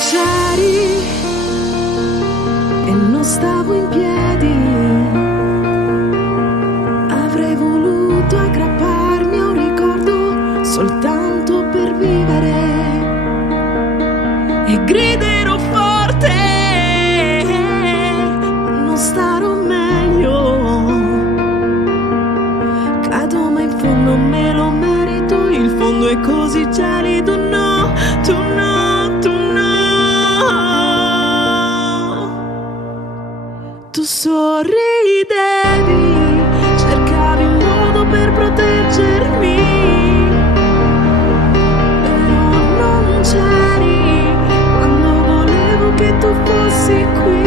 c'eri e non stavo in piedi, avrei voluto aggrapparmi a un ricordo soltanto per vivere e griderò forte, ma non starò meglio. Cado ma in fondo me lo merito, il fondo è così gelido, no, tu no, tu no. Tu sorridevi, cercavi un modo per proteggermi, però non c'eri quando volevo che tu fossi qui.